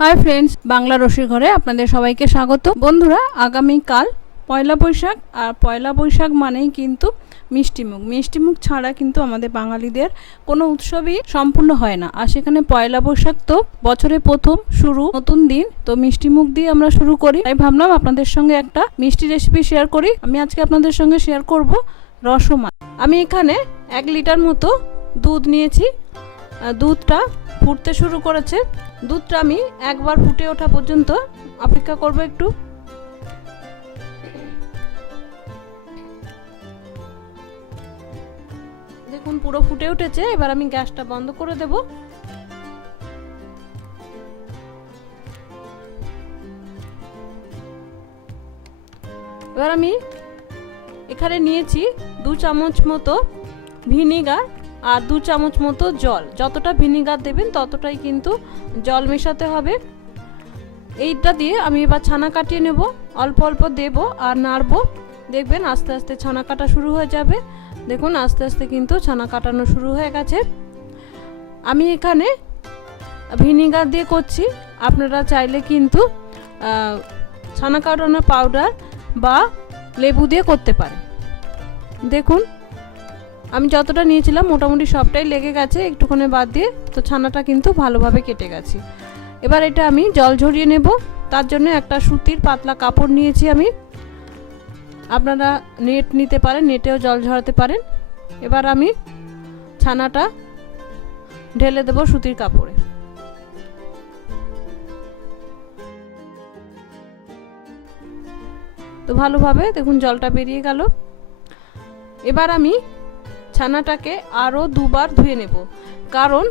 Hi friends, Bangla रसिर घरे आपनादेर सबाइके स्वागत। बंधुरा आगामीकाल पयला बैशाख और पयला बैशाख मानेई किन्तु मिष्टिमुख छाड़ा किन्तु आमादेर बांगालीदेर कोनो उत्सवई सम्पूर्ण हय ना। और सेखाने पयला बैशाख तो बछरेर प्रथम शुरू नतून दिन, तो मिष्टिमुख दिए आमरा शुरू करी। ताई भाबलाम आपनादेर संगे एकटा मिष्टि रेसिपि शेयर करी। आमि आजके आपनादेर संगे शेयर करब रसमालाई। आमि एखाने 1 लिटार मतो दूध निয়েছি। दूधटा ফুটতে শুরু করেছে। দুধটা আমি একবার ফুটে ওঠা পর্যন্ত অপেক্ষা করব একটু। দেখুন পুরো ফুটে উঠেছে। এবার আমি গ্যাসটা বন্ধ করে দেব। এবার আমি এখানে নিয়েছি 2 চামচ মতো ভিনিগার और 2 চামচ মতো জল। যতটা ভিনিগার দেবেন ততটাই কিন্তু জল মেশাতে হবে। এইটা দিয়ে আমি এবার ছানা কাটিয়ে নেব। অল্প অল্প দেব আর নাড়ব। দেখবেন আস্তে আস্তে ছানা কাটা শুরু হয়ে যাবে। দেখুন আস্তে আস্তে কিন্তু ছানা কাটানো শুরু হয়ে গেছে। আমি এখানে ভিনিগার দিয়ে করছি, আপনারা চাইলে কিন্তু ছানা কাটানোর পাউডার বা লেবু দিয়ে করতে পারেন। দেখুন আমি যতটা নিয়েছিলাম মোটামুটি সবটাই লেগে গেছে, একটুখানি বাদ দিয়ে। তো ছানাটা কিন্তু ভালোভাবে কেটে গেছে। এবার এটা আমি জল ঝরিয়ে নেব। তার জন্য একটা সুতির পাতলা কাপড় নিয়েছি আমি। আপনারা নেট নিতে পারেন, নেটেও জল ঝরাতে পারেন। এবার আমি ছানাটা ঢেলে দেব সুতির কাপড়ে। তো ভালোভাবে দেখুন জলটা বেরিয়ে গেল। এবার আমি ছানাটাকে আরও 2 বার ধুয়ে নেব, কারণ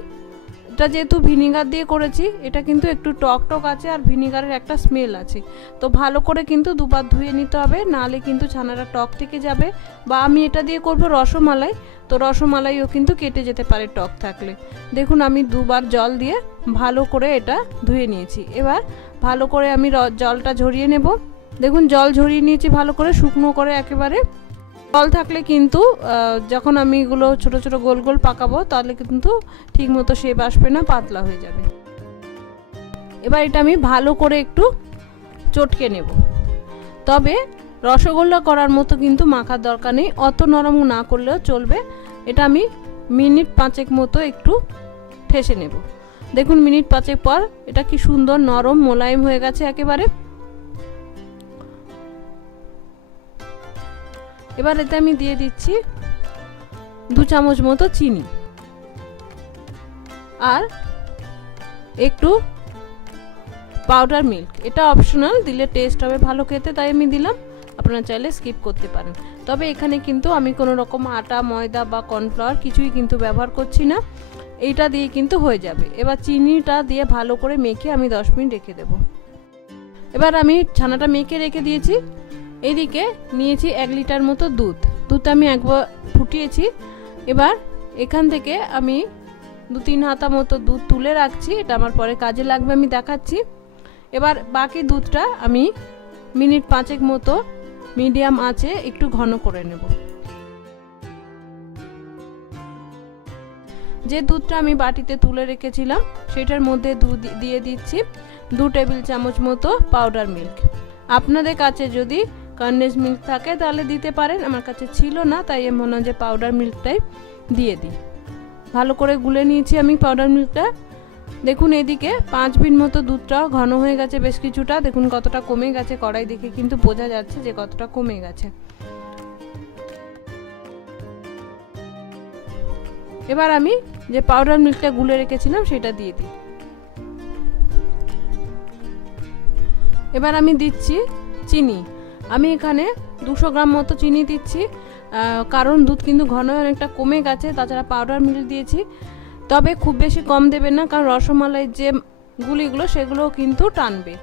এটা যেহেতু ভিনিগার দিয়ে করেছি, এটা কিন্তু একটু টক টক আছে আর ভিনিগারের একটা স্মেল আছে। তো ভালো করে কিন্তু 2 বার ধুয়ে নিতে হবে, নাহলে কিন্তু ছানাটা টক থেকে যাবে। বা আমি এটা দিয়ে করব রসমালাই, তো রসমালাইও কিন্তু কেটে যেতে পারে টক থাকলে। দেখুন আমি 2 বার জল দিয়ে ভালো করে এটা ধুয়ে নিয়েছি। এবার ভালো করে আমি জলটা ঝরিয়ে নেব। দেখুন জল ঝরিয়ে নিয়েছি ভালো করে, শুকনো করে একেবারে। জল থাকলে কিন্তু যখন আমি এগুলো ছোট ছোট গোল গোল পাকাবো তাহলে কিন্তু ঠিকমতো শেপ আসবে না, পাতলা হয়ে যাবে। এবার এটা আমি ভালো করে একটু চটকে নেব। তবে রসগোল্লা করার মতো কিন্তু মাখার দরকার নেই, অত নরম না করলেও চলবে। এটা আমি মিনিট 5 মতো একটু ঠেসে নেব। দেখুন মিনিট 5 পর এটা কি সুন্দর নরম মোলায়েম হয়ে গেছে একেবারে। এবার এতে আমি দিয়ে দিচ্ছি 2 চামচ মতো চিনি আর একটু পাউডার মিল্ক। এটা অপশনাল, দিলে টেস্ট হবে ভালো খেতে, তাই আমি দিলাম। আপনারা চাইলে স্কিপ করতে পারেন। তবে এখানে কিন্তু আমি কোনো রকম আটা ময়দা বা কর্নফ্লাওয়ার কিছুই কিন্তু ব্যবহার করছি না, এইটা দিয়ে কিন্তু হয়ে যাবে। এবার চিনিটা দিয়ে ভালো করে মেখে আমি 10 মিনিট রেখে দেব। এবার আমি ছানাটা মেখে রেখে দিয়েছি। এদিকে নিয়েছি 1 লিটার মতো দুধটা আমি একবার ফুটিয়েছি। এবার এখান থেকে আমি 2-3 হাতা মতো দুধ তুলে রাখছি, এটা আমার পরে কাজে লাগবে, আমি দেখাচ্ছি। এবার বাকি দুধটা আমি মিনিট 5 মতো মিডিয়াম আঁচে একটু ঘন করে নেব। যে দুধটা আমি বাটিতে তুলে রেখেছিলাম সেটার মধ্যে দুধ দিয়ে দিচ্ছি 2 টেবিল চামচ মতো পাউডার মিল্ক। আপনাদের কাছে যদি কনডেন্স মিল্ক থাকে তাহলে দিতে পারেন, আমার কাছে ছিল না, তাই আমি মনে হয় যে পাউডার মিল্কটাই দিয়ে দিই। ভালো করে গুলে নিয়েছি আমি পাউডার মিল্কটা। দেখুন এদিকে 5 মিনিট মতো দুধটাও ঘন হয়ে গেছে বেশ কিছুটা। দেখুন কতটা কমে গেছে, কড়াই দেখে কিন্তু বোঝা যাচ্ছে যে কতটা কমে গেছে। এবার আমি যে পাউডার মিল্কটা গুলে রেখেছিলাম সেটা দিয়ে দিই। এবার আমি দিচ্ছি চিনি। আমি এখানে 200 গ্রাম মতো চিনি দিচ্ছি, কারণ দুধ কিন্তু ঘন অনেকটা কমে গেছে, তাছাড়া পাউডার মিল্ক দিয়েছি। তবে খুব বেশি কম দেবেন না, কারণ রসমালাইয়ের যে গুলিগুলো সেগুলো কিন্তু টানবে।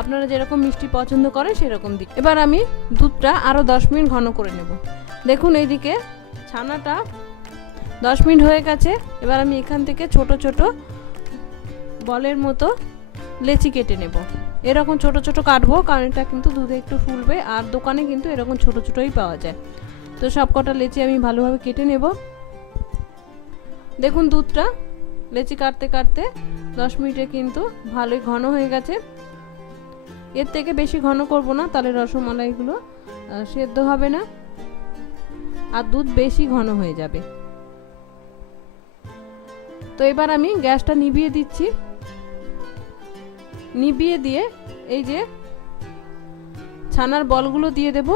আপনারা যেরকম মিষ্টি পছন্দ করেন সেরকম দিক। এবার আমি দুধটা আরও 10 মিনিট ঘন করে নেব। দেখুন এইদিকে ছানাটা 10 মিনিট হয়ে গেছে। এবার আমি এখান থেকে ছোট ছোট বলের মতো লেচি কেটে নেব। এরকম ছোট ছোট কাটবো, কারণ এটা কিন্তু দুধে একটু ফুলবে, আর দোকানে কিন্তু এরকম ছোট ছোটই পাওয়া যায়। তো সব কটা লেচি আমি ভালোভাবে কেটে নেব। দেখুন দুধটা লেচি কাটতে কাটতে 10 মিনিটে কিন্তু ভালোই ঘন হয়ে গেছে। এর থেকে বেশি ঘন করব না, তাহলে রসমালাইগুলো সেদ্ধ হবে না আর দুধ বেশি ঘন হয়ে যাবে। তো এবার আমি গ্যাসটা নিভিয়ে দিচ্ছি। নিভিয়ে দিয়ে এই যে ছানার বলগুলো দিয়ে দেব।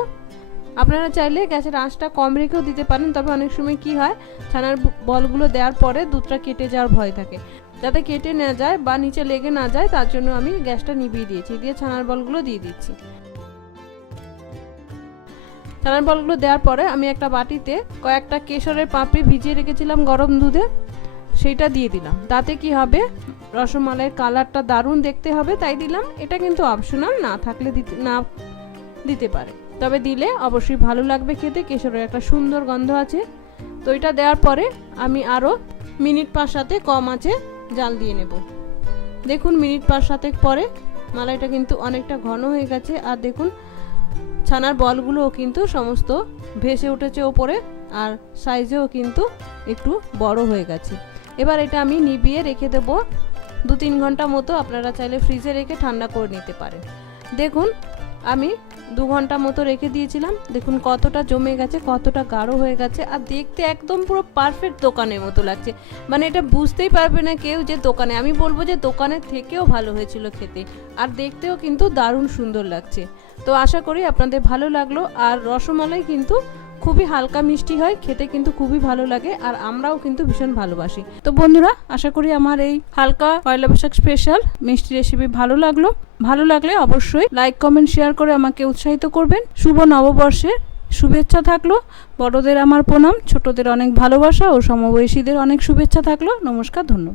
আপনারা চাইলে গ্যাসের আঁচটা কম রেখেও দিতে পারেন, তবে অনেক সময় কি হয় ছানার বলগুলো দেওয়ার পরে দুধটা কেটে যাওয়ার ভয় থাকে। যাতে কেটে না যায় বা নিচে লেগে না যায় তার জন্য আমি গ্যাসটা নিভিয়ে দিয়েছি, দিয়ে ছানার বলগুলো দিয়ে দিচ্ছি। ছানার বলগুলো দেওয়ার পরে আমি একটা বাটিতে কয়েকটা কেশরের পাপড়ি ভিজিয়ে রেখেছিলাম গরম দুধে, সেইটা দিয়ে দিলাম। তাতে কি হবে, রসমালাইয়ের কালারটা দারুণ দেখতে হবে, তাই দিলাম। এটা কিন্তু অপশনাল, না থাকলে দিতে পারে, তবে দিলে অবশ্যই ভালো লাগবে খেতে। কেশরের একটা সুন্দর গন্ধ আছে। তো এটা দেওয়ার পরে আমি আরও মিনিট 5-7 কম আঁচে জাল দিয়ে নেব। দেখুন মিনিট 5-7 পরে মালাইটা কিন্তু অনেকটা ঘন হয়ে গেছে। আর দেখুন ছানার বলগুলোও কিন্তু সমস্ত ভেসে উঠেছে ওপরে, আর সাইজেও কিন্তু একটু বড় হয়ে গেছে। এবার এটা আমি নিভিয়ে রেখে দেবো 2-3 ঘন্টা মতো। আপনারা চাইলে ফ্রিজে রেখে ঠান্ডা করে নিতে পারেন। দেখুন আমি 2 ঘন্টা মতো রেখে দিয়েছিলাম। দেখুন কতটা জমে গেছে, কতটা গাঢ় হয়ে গেছে, আর দেখতে একদম পুরো পারফেক্ট দোকানের মতো লাগছে। মানে এটা বুঝতেই পারবে না কেউ যে দোকানে, আমি বলবো যে দোকানের থেকেও ভালো হয়েছিল খেতে, আর দেখতেও কিন্তু দারুণ সুন্দর লাগছে। তো আশা করি আপনাদের ভালো লাগলো। আর রসমালাই কিন্তু খুবই হালকা মিষ্টি হয়, খেতে কিন্তু খুবই ভালো লাগে, আর আমরাও কিন্তু ভীষণ ভালোবাসি। তো বন্ধুরা, আশা করি আমার এই হালকা পয়লা বৈশাখ স্পেশাল মিষ্টি রেসিপি ভালো লাগলো। ভালো লাগলে অবশ্যই লাইক, কমেন্ট, শেয়ার করে আমাকে উৎসাহিত করবেন। শুভ নববর্ষের শুভেচ্ছা থাকলো। বড়দের আমার প্রণাম, ছোটদের অনেক ভালোবাসা ও সমবয়সীদের অনেক শুভেচ্ছা থাকলো। নমস্কার, ধন্যবাদ।